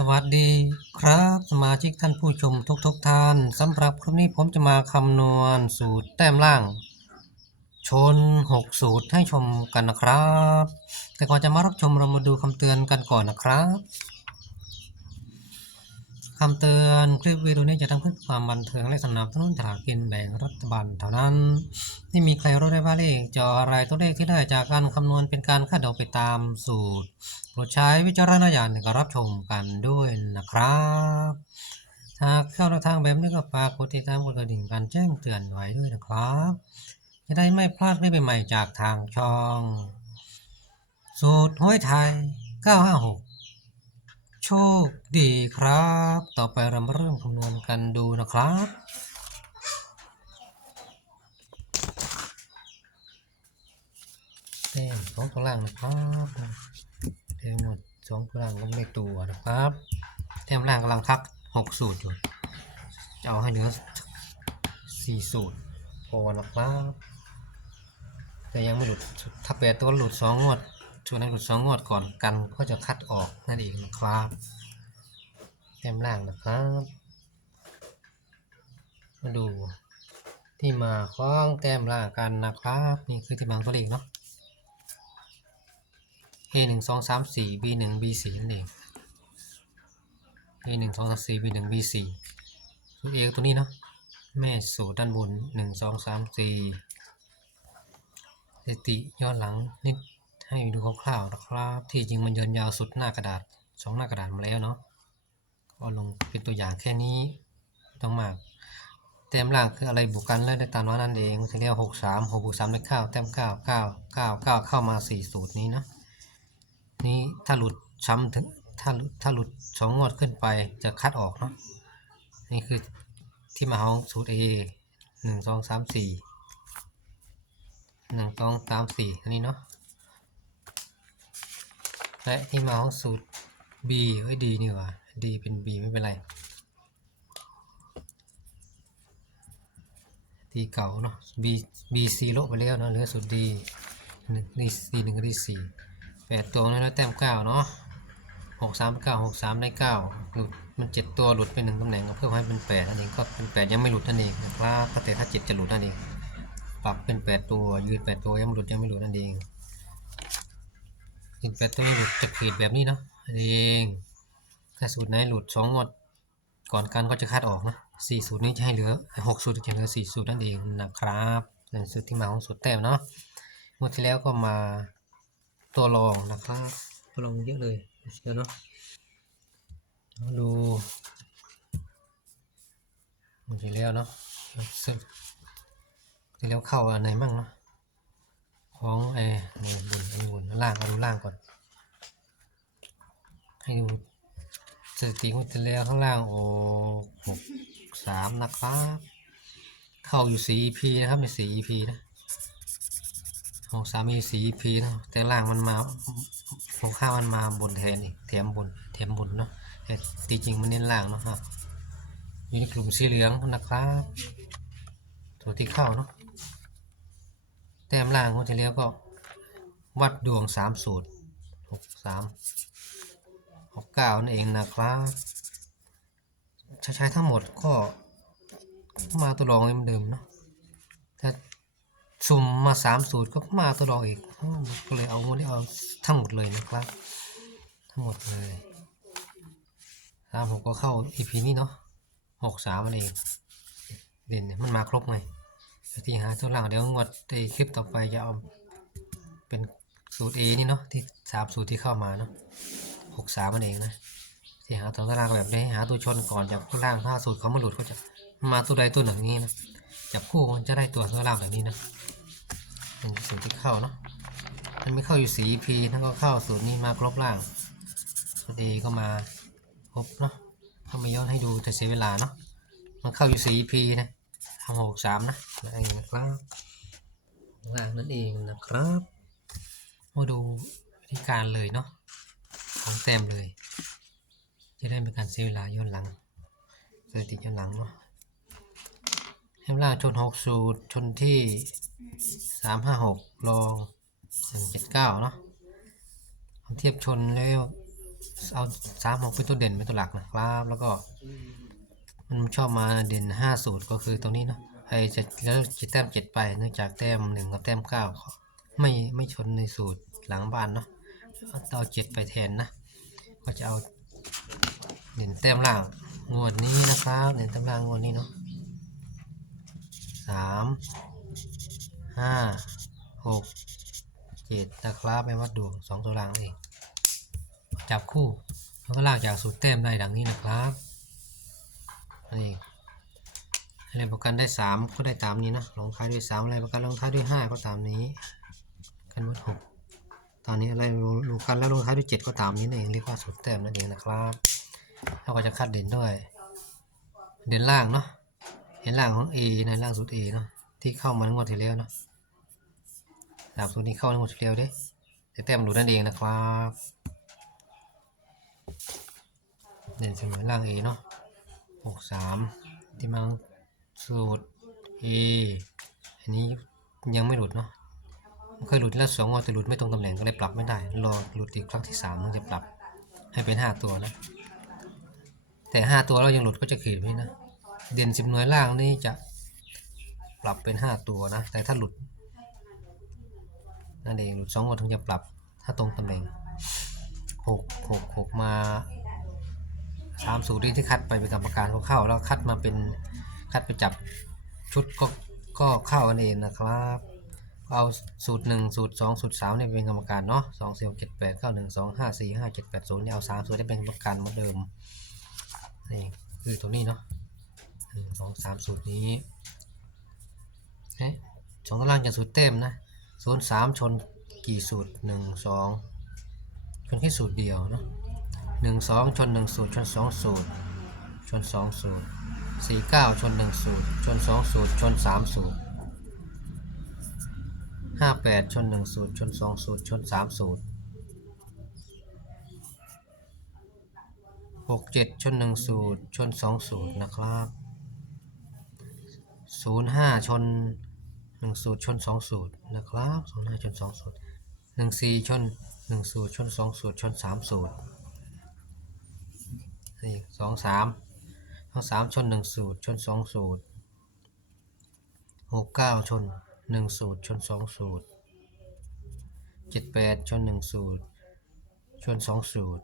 สวัสดีครับ สมาชิกท่านผู้ชมทุกทุกๆท่านสำหรับคลิปนี้ผมจะมาคำนวณสูตรแต้มล่าง ชน 6 สูตรให้ชมกันนะครับ แต่ก่อนจะมารับชมเรามาดูคำเตือนกันก่อนนะครับ คำเตือนคลิปวิดีโอนี้จะทำเพื่อความบันเทิงและสนับสนุนสลากกินแบ่งรัฐบาลเท่านั้น ไม่มีใครรู้ได้ว่าเลขจะอะไรตัวเลขที่ได้จากการคำนวณเป็นการคาดเดาไปตามสูตร โปรดใช้วิจารณญาณในการรับชมกันด้วยนะครับหากเข้าทางแบบนี้ก็ฝากกดติดตามกดกระดิ่งการแจ้งเตือนไว้ด้วยนะครับ จะได้ไม่พลาดไม่เป็นใหม่จากทางช่อง สูตรห้วยไทย 956 โชคดีครับ ต่อไปเรามาเริ่มคำนวณกันดูนะครับ เต็มสองตัวล่างนะครับเต็มหมดสองตัวล่างก็ไม่ได้ตัวนะครับ เต็มล่างกำลังทักหกสูตรอยู่จะเอาให้เหลือสี่สูตรพอนะครับ แต่ยังไม่หลุดถ้าแปดตัวหลุดสองงวด ส่วนนั้นหลุดสองงวดก่อนกันก็จะคัดออกนั่นเองนะครับเต็มล่างนะครับ มาดูที่มาของแต้มล่างกันนะครับ นี่คือที่มาของตัวเลขเนาะ A หนึ่งสองสามสี่ B หนึ่ง B สี่นั่นเอง A หนึ่งสองสามสี่ B หนึ่ง B สี่สูตร A ตัวนี้เนาะแม่สูตรด้านบนหนึ่งสองสามสี่สติย้อนหลังนิด ให้ดูคร่าวๆนะครับ ที่จริงมันเยินยาวสุดหน้ากระดาษสองหน้ากระดาษมาแล้วเนาะก็ลงเป็นตัวอย่างแค่นี้ต้องมาก แต้มล่างคืออะไรบวกกันแล้วได้ตามนั้นนั่นเองถึงเรียกหกสามหกบวกสามได้เก้าแต้มเก้าเก้าเก้าเก้าเข้ามาสี่สูตรนี้เนาะนี่ถ้าหลุดซ้ำถึงถ้าถ้าหลุดสองงวดขึ้นไปจะคัดออกเนาะนี่คือที่มาของสูตร A หนึ่งสองสามสี่หนึ่งสองสามสี่อันนี้เนาะ และที่มาของสูตร B เอ้ยดีนี่หว่า D เป็น B ไม่เป็นไรดีเก่าเนาะ B B C ลบไปแล้วเนาะเหลือสูตร D หนึ่งดี C หนึ่งดีสี่แปดตัวแล้วแต้มเก้าเนาะหกสามเก้าหกสามได้เก้าหลุดมันเจ็ดตัวหลุดไปหนึ่งตำแหน่งก็เพิ่มให้เป็นแปดนั่นเองก็เป็นแปดยังไม่หลุดนั่นเองนะครับก็แต่ถ้าเจ็ดจะหลุดนั่นเองปรับเป็นแปดตัวยืดแปดตัวยังไม่หลุดยังไม่หลุดนั่นเอง ถึงแปดตัวไม่หลุดจะขีดแบบนี้เนาะเองถ้าสูตรไหนหลุดสองงวดก่อนกันก็จะคัดออกนะสี่สูตรนี้จะให้เหลือหกสูตรจะเหลือสี่สูตรนั่นเองนะครับเป็นสูตรที่มาของสูตรแต้มเนาะงวดที่แล้วก็มาตัวรองนะครับตัวรองเยอะเลยเชียวเนาะเอาดูมันที่แล้วเนาะซึ่งที่แล้วเข้าอันไหนมั่งเนาะของไอ้บุญอ้บุญ ล่างเอาดูล่างก่อน ให้ดูสถิติของที่แล้วข้างล่างโอ้หกสามนะครับ เข้าอยู่สี่ EP นะครับในสี่ EP นะของสามมีสีพีนะแต่ล่างมันมาของข้าวมันมาบนแทนอีกแถมบนแถมบนเนาะแต่ตีจริงมันเน้นล่างเนาะครับอยู่ในกลุ่มสีเหลืองนะครับ ตัวที่เข้าเนาะแต้มล่างของที่แล้วก็ วัดดวงสามสูตรหกสามหกเก้านั่นเองนะครับใช้ทั้งหมดก็มาตัวรองเหมือนเดิมเนาะถ้าสุ่มมาสามสูตรก็มาตัวรองอีกก็เลยเอาวันนี้เอาทั้งหมดเลยนะครับ ทั้งหมดเลยสามหกก็เข้า EP นี้เนาะหกสามมันเองเด่นเนี่ยมันมาครบไงเดี๋ยที่หาตัวหล่างเดี๋ยวงวดในคลิปต่อไปจะเอาเป็น สูตร A นี่เนาะที่สามสูตรที่เข้ามาเนาะหกสามมันเองนะที่หาตัวล่างแบบนี้หาตัวชนก่อนจากตัวล่างถ้าสูตรเขามาหลุดก็จะมาตัวใดตัวหนึ่งนี้นะจับคู่มันจะได้ตัวตัวล่างแบบนี้นะเป็นสูตรที่เข้าเนาะมันไม่เข้าอยู่สีพีทั้งก็เข้าสูตรนี้มาครบล่างสูตรเอก็มาครบเนาะถ้าไม่ย้อนให้ดูจะเสียเวลาเนาะมันเข้าอยู่สีพีนะทำหกสามนะนั่นเองนะครับล่างนั่นเองนะครับ มาดูวิธีการเลยเนาะของแต้มเลย จะได้เป็นการเสียเวลาย้อนหลังสถิติย้อนหลังเนาะแฮมล่างชนหกสูตรชนที่สามห้าหกลองหนึ่งเจ็ดเก้าเนาะเทียบชนแล้วเอาสามหกเป็นตัวเด่นเป็นตัวหลักนะครับ แล้วก็ มันชอบมาเด่นห้าสูตรก็คือตรงนี้เนาะไอจะแล้วจะแต้มเจ็ดไปเนื่องจากแต้มหนึ่งกับแต้มเก้าไม่ไม่ชนในสูตร หลังบ้านเนาะเอาเจ็ดไปแทนนะก็จะเอาเด่นแต้มล่างงวดนี้นะครับเด่นแต้มล่างงวดนี้เนาะสามห้าหกเจ็ดนะครับไม่วัดดูสองตัวล่างเองจับคู่แล้วก็ลากจากสูตรแต้มได้ดังนี้นะครับนี่อะไรประกันได้สามก็ได้ตามนี้นะลงท้ายด้วยสามอะไรประกันลงท้ายด้วยห้าก็ตามนี้ กันวัดหก ตอนนี้อะไรลงกันแล้วลงท้ายด้วยเจ็ดก็ตามนี้นเองเรียกว่าสูตรแต้มนั่นเองนะครับเราก็จะคัดเด่นด้วย เด่นล่างเนาะเห็นล่างของ A นะล่างสูตร A เนาะที่เข้ามาทั้งหมดที่แล้วเนาะสามสูตรนี้เข้าทั้งหมดที่แล้วเด้แต่แต้มหลุดนั่นเองนะครับ เด่นเสมอล่าง A เนาะหกสามที่มาสูตร A อันนี้ยังไม่หลุดเนาะ เคยหลุดแล้วสองงวดแต่หลุดไม่ตรงตำแหน่งก็เลยปรับไม่ได้ รอหลุดอีกครั้งที่สามถึงจะปรับ ให้เป็นห้าตัวนะ แต่ห้าตัวเรายังหลุดก็จะขีดไว้นะ เด่นสิบหน่วยล่างนี่จะปรับเป็นห้าตัวนะ แต่ถ้าหลุดนั่นเองหลุดสองงวดถึงจะปรับ ถ้าตรงตำแหน่งหกหกหกมาสามสูตรที่คัดไปเป็นกรรมการเขาเข้าแล้วคัดมาเป็นคัดไปจับชุดก็ก็เข้ากันเองนะครับ เอาสูตรหนึ่งสูตรสองสูตรสามเนี่ยเป็นกรรมการเนาะสองสี่เจ็ดแปดเก้าหนึ่งสองห้าสี่ห้าเจ็ดแปดศูนย์เนี่ยเอาสามสูตรได้เป็นกรรมการเหมือนเดิมนี่คือตรงนี้เนาะหนึ่งสองสามสูตรนี้เอ๊ะสองตารางจะสูตรเต็มนะสูตรสามชนกี่สูตรหนึ่งสองชนแค่สูตรเดียวเนาะหนึ่งสองชนหนึ่งสูตรชนสองสูตรชนสองสูตรสี่เก้าชนหนึ่งสูตรชนสองสูตรชนสามสูตร ห้าแปดชนหนึ่งสูตรชนสองสูตรชนสามสูตรหกเจ็ดชนหนึ่งสูตรชนสองสูตรนะครับศูนย์ห้าชนหนึ่งสูตรชนสองสูตรนะครับศูนย์ห้าชนสองสูตรหนึ่งสี่ชนหนึ่งสูตรชนสองสูตรชนสามสูตรนี่สองสามสองสามชนหนึ่งสูตรชนสองสูตรหกเก้าชน หนึ่งสูตรชนสองสูตรเจ็ดแปดชนหนึ่งสูตร ชนสองสูตร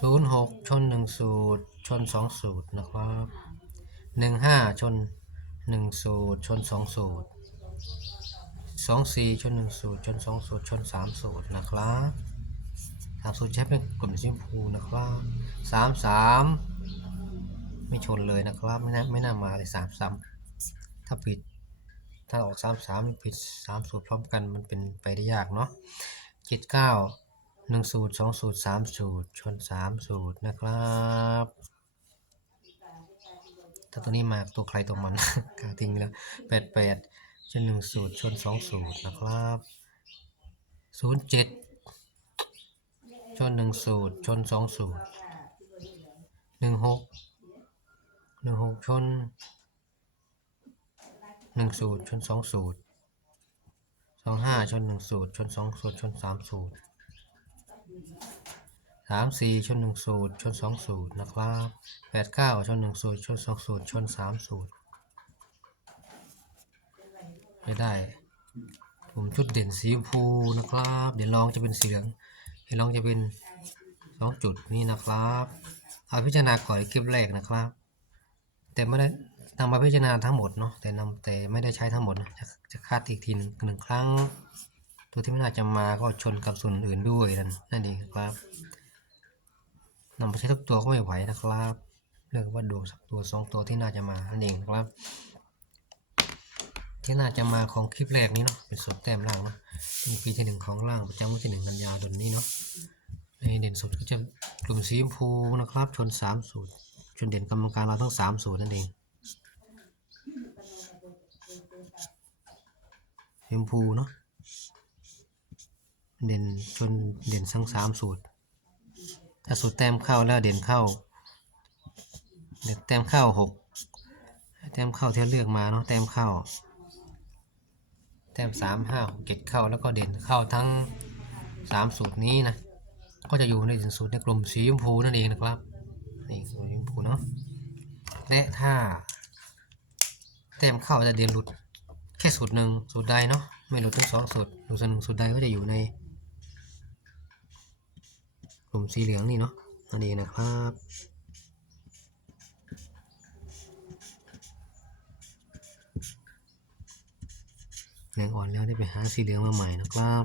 ศูนย์หกชนหนึ่งสูตร ชนสองสูตรนะครับหนึ่งห้าชนหนึ่งสูตร ชนสองสูตรสองสี่ชนหนึ่งสูตร ชนสองสูตร ชนสามสูตรนะครับสามสูตรใช้เป็นกลุ่มสีชมพูนะครับสามสามไม่ชนเลยนะครับ ไม่น่าไม่น่ามาเลยสามสามถ้าผิด ถ้าออกสามสามผิดสามสูตรพร้อมกันมันเป็นไปได้ยากเนาะเจ็ดเก้าหนึ่งสูตรสองสูตรสามสูตรชนสามสูตรนะครับถ้าตัวนี้มาตัวใครตัวมันกาทิ้งแล้วแปดแปดชนหนึ่งสูตรชนสองสูตรนะครับศูนย์เจ็ดชนหนึ่งสูตรชนสองสูตรหนึ่งหกหนึ่งหกชน หนึ่งสูตรชนสองสูตรสองห้าชนหนึ่งสูตรชนสองสูตรชนสามสูตรสามสี่ชนหนึ่งสูตรชนสองสูตรนะครับแปดเก้าชนหนึ่งสูตรชนสองสูตรชนสามสูตรไม่ได้ ผมชุดเด่นสีชมพูนะครับ เดี๋ยวลองจะเป็นสีเหลืองเดี๋ยวลองจะเป็นสองจุดนี่นะครับเอาพิจารณาก่อนคลิปแรกนะครับ แต่ไม่ได้ นำมาพิจารณาทั้งหมดเนาะแต่นำแต่ไม่ได้ใช้ทั้งหมดนะจะจะคาดอีกทีหนึ่งหนึ่งครั้ง ตัวที่ไม่น่าจะมาก็ชนกับส่วนอื่นด้วยนั่นนั่นเองครับนำไปใช้ทุกตัวก็ไม่ไหวนะครับเลือกว่าดูสักตัวสองตัวที่น่าจะมานั่นเองนะครับ ที่น่าจะมาของคลิปแรกนี้เนาะเป็นส่วนแต้มล่างเนาะเป็นปีที่หนึ่งของล่างประจำวันที่หนึ่งกันยายนนี้เนาะในเด่นสุดก็จะกลุ่มสีชมพูนะครับ ชนสามสูตรชนเด่นกรรมการเราทั้งสามสูตรนั่นเอง ชมพูเนาะเด่นชนเด่นทั้งสามสูตรถ้าสูตรแต้มเข้าแล้วเด่นเข้าเด่นแต้มเข้าหกแต้มเข้าที่เลือกมาเนาะแต้มเข้า แต้มสามห้าหกเจ็ดเข้าแล้วก็เด่นเข้าทั้งสามสูตรนี้นะก็จะอยู่ในสินสุดในกลุ่มสีชมพูนั่นเองนะครับนี่สีชมพูเนาะและถ้าแต้มเข้าจะเด่นหลุด แค่สูตรหนึ่งสูตรใดเนาะไม่หลุดทั้งสองสูตรหลุดสูตรหนึ่งสูตรใดก็จะอยู่ในกลุ่มสีเหลืองนี่เนาะนั่นเองนะครับเหลืองอ่อนแล้วได้ไปหาสีเหลืองมาใหม่นะครับ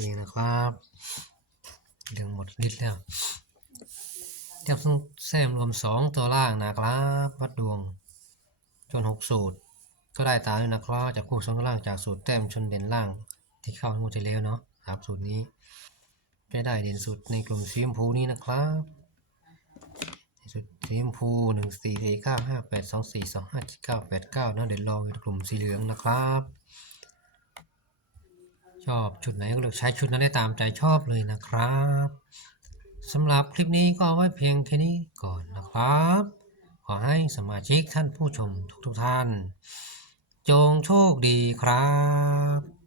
นี่นะครับเหลืองหมดฤทธิ์แล้ว เทียบต้องแซมรวมสองตัวล่างนะครับ วัดดวง จนหกสูตร ก็ได้ตามด้นะครับจากคู่สองตัวล่างจากสูตรแต้มชนเด่นล่างที่เข้างหมดจะแล้วเนาะครับสูตรนี้จะได้เด่นสุดในกลุ่มสีชมพูนี้นะครับสุดสีชมพูหนึ่งสี่สี่เก้าห้าแปดสองสี่สองห้าเจ็ดเก้าแปดเก้านะเดี๋ยวรอในกลุ่มสีเหลืองนะครับ ชอบชุดไหนก็เลือกใช้ชุดนั้นได้ตามใจชอบเลยนะครับ สำหรับคลิปนี้ก็ไว้เพียงแค่นี้ก่อนนะครับ ขอให้สมาชิกท่านผู้ชมทุกๆท่าน จงโชคดีครับ